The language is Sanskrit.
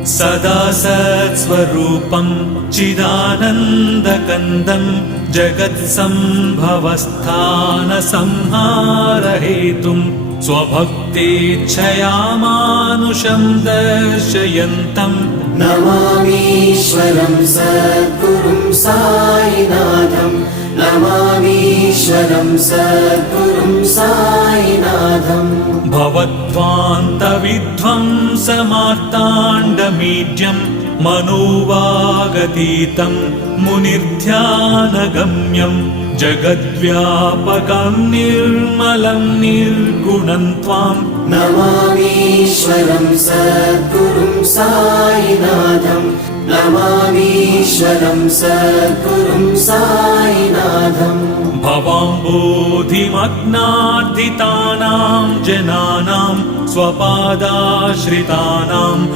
सदा सत्स्वरूपं चिदानन्दकन्दं जगत्सम्भवस्थानसंहारहेतुं स्वभक्तेच्छया मानुषं दर्शयन्तम् नमामीश्वरं सद्गुरुं साईनाथं नमामीश्वरं सद्गुरुं साईनाथम् भवद्ध्वान्तविध्वंसमार्ताण्डमीड्यं मनोवागतीतं मुनिर्ध्यानगम्यं जगद्व्यापकं निर्मलं निर्गुणं त्वां नमामीश्वरं सद्गुरुं साईनाथं नमामीश्वरं सद्गुरुं साईनाथम् भवाम्बोधिमग्नार्दितानां जनानां स्वपादाश्रितानां